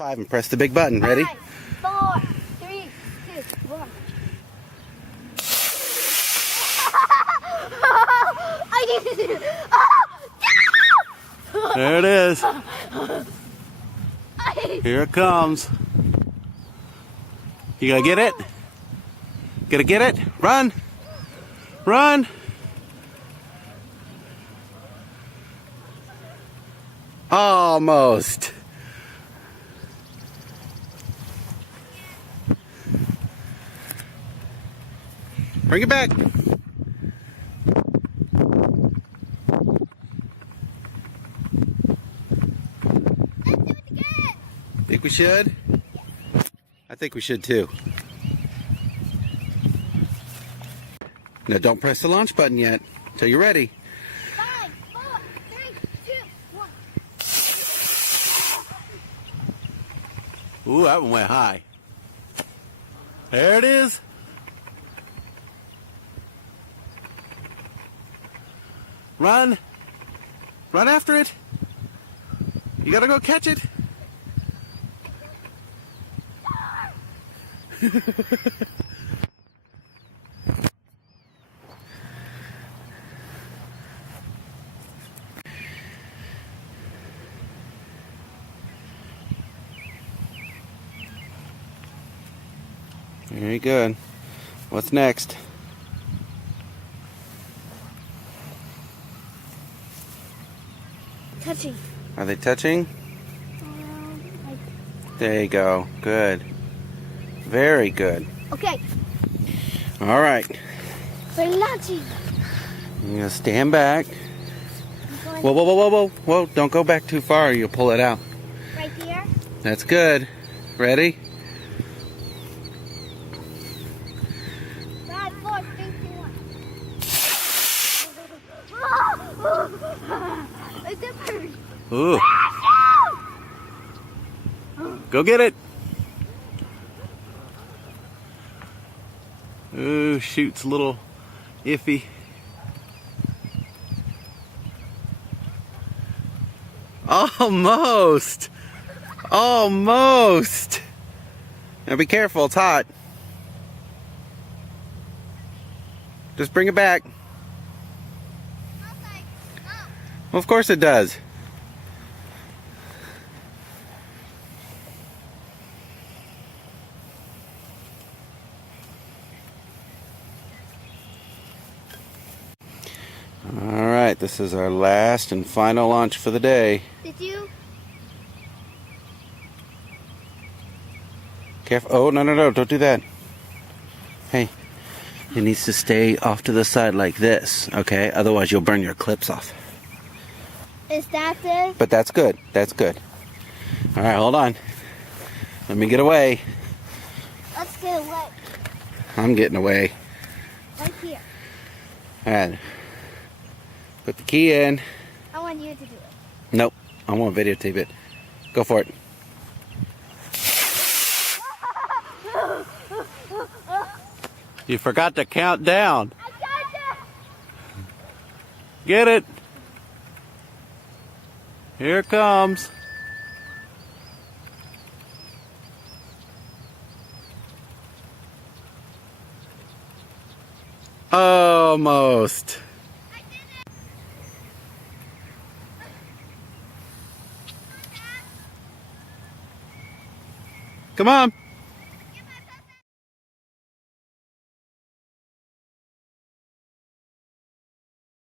5 and press the big button. Ready? 5, 4, 3, 2, 1. I did it. There it is. Here it comes. You gonna get it? Gonna get it? Run! Run! Almost. Bring it back. Let's do it again. Think we should? I think we should too. Now don't press the launch button yet until you're ready. 5, 4, 3, 2, 1. Ooh, that one went high. There it is. Run. Run after it. You gotta go catch it. Very good. What's next? Touching. Are they touching? There you go. Good. Very good. Okay, All right. we're launching. You're gonna stand back. Whoa, whoa, whoa, whoa, whoa. Whoa, don't go back too far or you'll pull it out. Right there. That's good. Ready? 5, 4, 3, 2, 1. It's a bird. Ooh. Go get it. Ooh, shoot's a little iffy. Almost. Almost. Now be careful, it's hot. Just bring it back. Well, of course it does. Alright, this is our last and final launch for the day. Did you? Careful. Oh, no, no, no, don't do that. Hey, it needs to stay off to the side like this, okay? Otherwise you'll burn your clips off. Is that it? But that's good. That's good. Alright, hold on. Let me get away. Let's get away. I'm getting away. Right here. Alright. Put the key in. I want you to do it. Nope. I want to videotape it. Go for it. You forgot to count down. I got it. Get it. Here it comes. Almost. Come on.